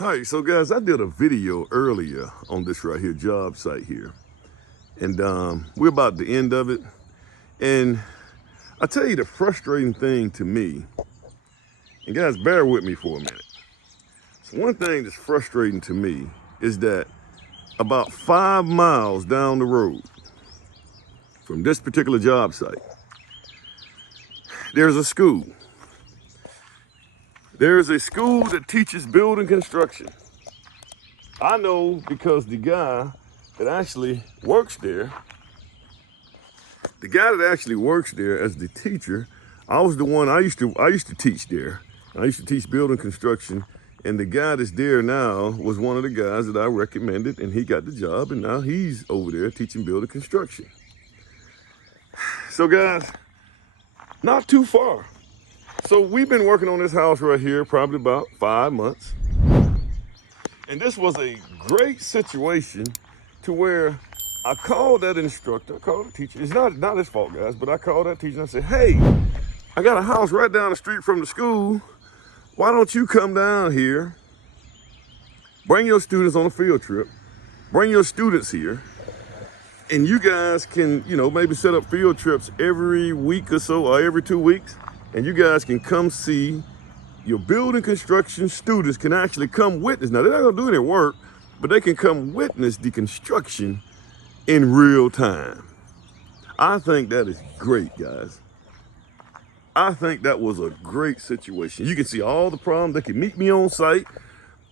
All right, so guys, I did a video earlier on this right here job site here, and we're about the end of it. And I tell you the frustrating thing to me, and guys, bear with me for a minute. So one thing that's frustrating to me is that about 5 miles down the road from this particular job site, there's a school. There's a school that teaches building construction. I know because the guy that actually works there, as the teacher, I was the one, I used to teach there. I used to teach building construction, and the guy that's there now was one of the guys that I recommended, and he got the job, and now he's over there teaching building construction. So guys, not too far. So we've been working on this house right here probably about 5 months. And this was a great situation to where I called that instructor, I called the teacher. It's not his fault, guys, but I called that teacher and I said, hey, I got a house right down the street from the school. Why don't you come down here, bring your students on a field trip, bring your students here, and you guys can, maybe set up field trips every week or so, or every 2 weeks, and you guys can come see your building construction students can actually come witness. Now, they're not gonna do any work, but they can come witness the construction in real time. I think that is great, guys. I think that was a great situation. You can see all the problems. They can meet me on site.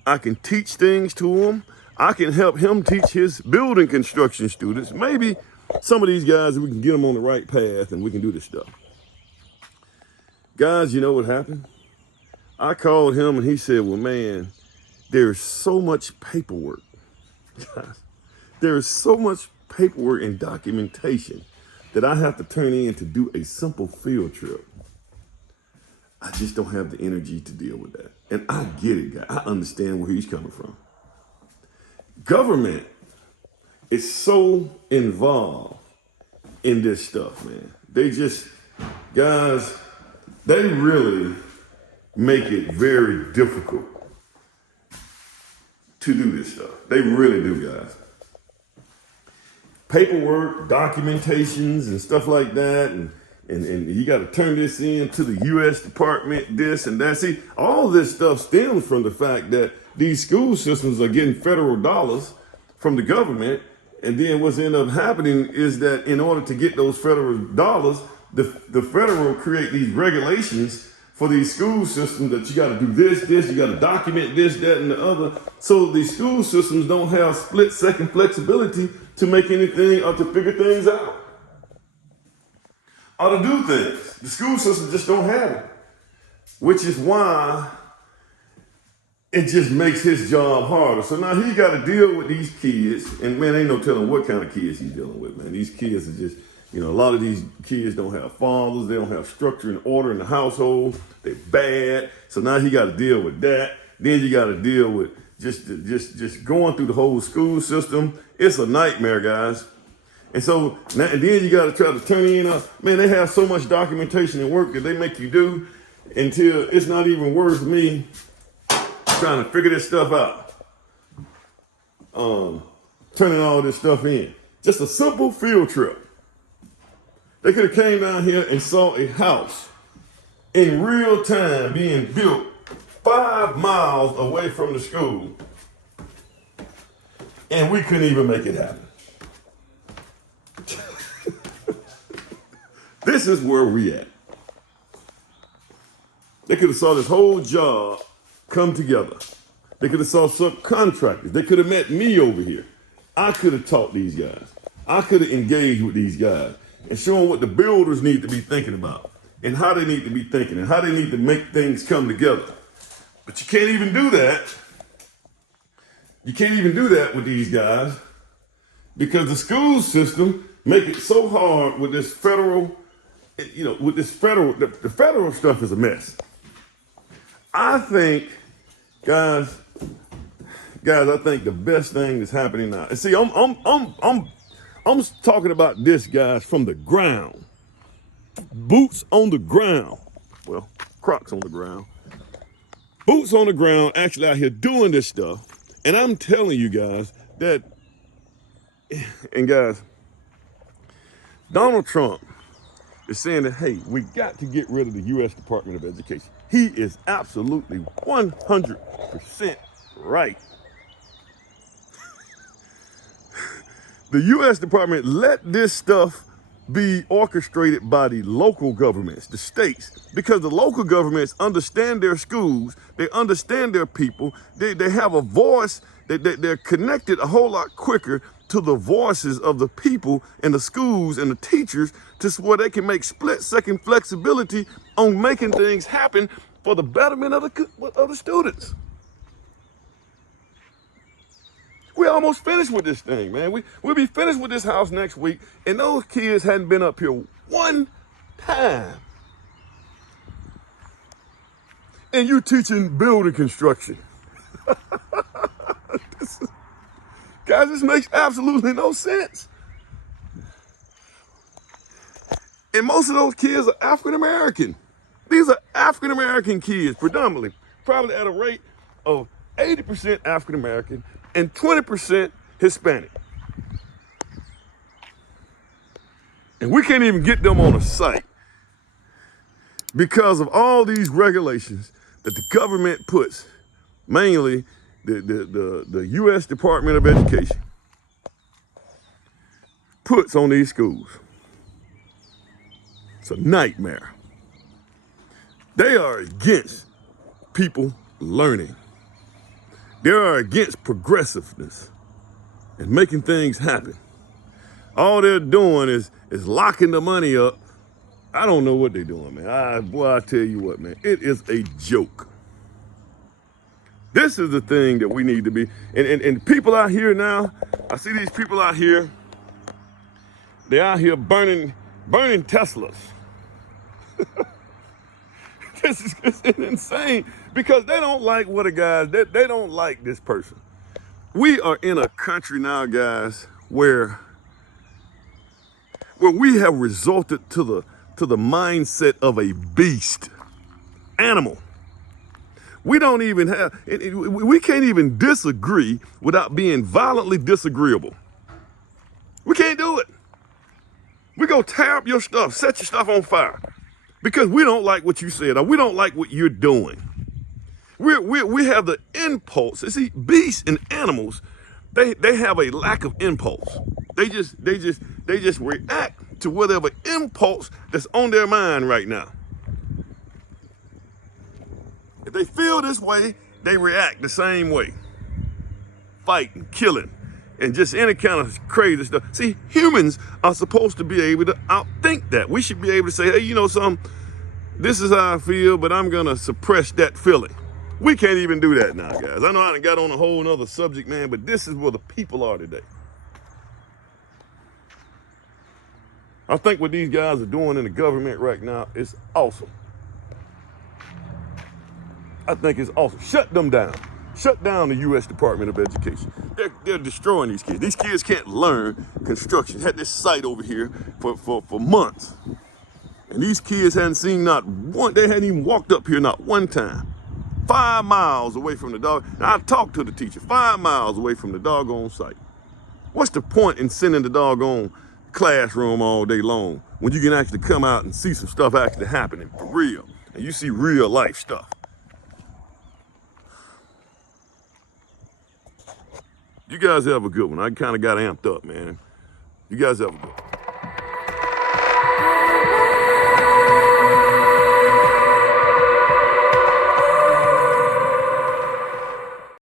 I can teach things to them. I can help him teach his building construction students. Maybe some of these guys, we can get them on the right path and we can do this stuff. Guys, you know what happened? I called him and he said, well, man, there's so much paperwork. There's so much paperwork and documentation that I have to turn in to do a simple field trip. I just don't have the energy to deal with that. And I get it, guys. I understand where he's coming from. Government is so involved in this stuff, man. Guys, they really make it very difficult to do this stuff. They really do, guys. Paperwork, documentations, and stuff like that, and you got to turn this in to the U.S. Department, this and that. See, all this stuff stems from the fact that these school systems are getting federal dollars from the government, and then what's end up happening is that in order to get those federal dollars, the federal create these regulations for these school systems that you got to do this, you got to document this, that, and the other. So these school systems don't have split-second flexibility to make anything or to figure things out or to do things. The school system just don't have it, which is why it just makes his job harder. So now he got to deal with these kids, and man, ain't no telling what kind of kids he's dealing with, man. These kids are just, a lot of these kids don't have fathers. They don't have structure and order in the household. They're bad. So now he got to deal with that. Then you got to deal with just going through the whole school system. It's a nightmare, guys. And so now, and then you got to try to turn in. Man, they have so much documentation and work that they make you do until it's not even worth me trying to figure this stuff out. Turning all this stuff in. Just a simple field trip. They could have came down here and saw a house in real time being built 5 miles away from the school, and we couldn't even make it happen. This is where we at. They could have saw this whole job come together. They could have saw subcontractors. They could have met me over here. I could have taught these guys. I could have engaged with these guys and show them what the builders need to be thinking about and how they need to be thinking and how they need to make things come together. But you can't even do that. You can't even do that with these guys because the school system make it so hard with this federal, the federal stuff is a mess. I think, guys, I think the best thing that's happening now. And see, I'm talking about this, guys, from the ground. Boots on the ground. Well, Crocs on the ground. Boots on the ground, actually out here doing this stuff. And I'm telling you guys that, and guys, Donald Trump is saying that, hey, we got to get rid of the U.S. Department of Education. He is absolutely 100% right. The U.S. Department let this stuff be orchestrated by the local governments, the states, because the local governments understand their schools, they understand their people, they have a voice, they're connected a whole lot quicker to the voices of the people and the schools and the teachers to where they can make split-second flexibility on making things happen for the betterment of the students. We're almost finished with this thing, man. We'll be finished with this house next week, and those kids hadn't been up here one time. And you teaching building construction. Guys, this makes absolutely no sense. And most of those kids are African American. These are African American kids, predominantly, probably at a rate of 80% African American and 20% Hispanic. And we can't even get them on a site because of all these regulations that the government puts, mainly the U.S. Department of Education puts on these schools. It's a nightmare. They are against people learning. They are against progressiveness and making things happen. All they're doing is locking the money up. I don't know what they're doing, man. I tell you what, man, it is a joke. This is the thing that we need to be. And people out here now, I see these people out here, they're out here burning Teslas. This is insane because they don't like what a guys, they don't like this person. We are in a country now, guys, where we have resorted to the mindset of a beast, animal. We don't even have, we can't even disagree without being violently disagreeable. We can't do it. We go tear up your stuff, set your stuff on fire because we don't like what you said or we don't like what you're doing. We have the impulse. See, beasts and animals, they have a lack of impulse. They just react to whatever impulse that's on their mind right now. If they feel this way, they react the same way. Fighting, killing, and just any kind of crazy stuff. See, humans are supposed to be able to outthink that. We should be able to say, hey, you know something? This is how I feel, but I'm gonna suppress that feeling. We can't even do that now, guys. I know I done got on a whole nother subject, man, but this is where the people are today. I think what these guys are doing in the government right now is awesome. I think it's awesome. Shut them down. Shut down the U.S. Department of Education. They're destroying these kids. These kids can't learn construction. Had this site over here for months. And these kids hadn't seen not one, they hadn't even walked up here not one time. 5 miles away from the dog. Now, I talked to the teacher, 5 miles away from the doggone site. What's the point in sitting in the doggone classroom all day long when you can actually come out and see some stuff actually happening for real? And you see real life stuff. You guys have a good one. I kind of got amped up, man. You guys have a good one.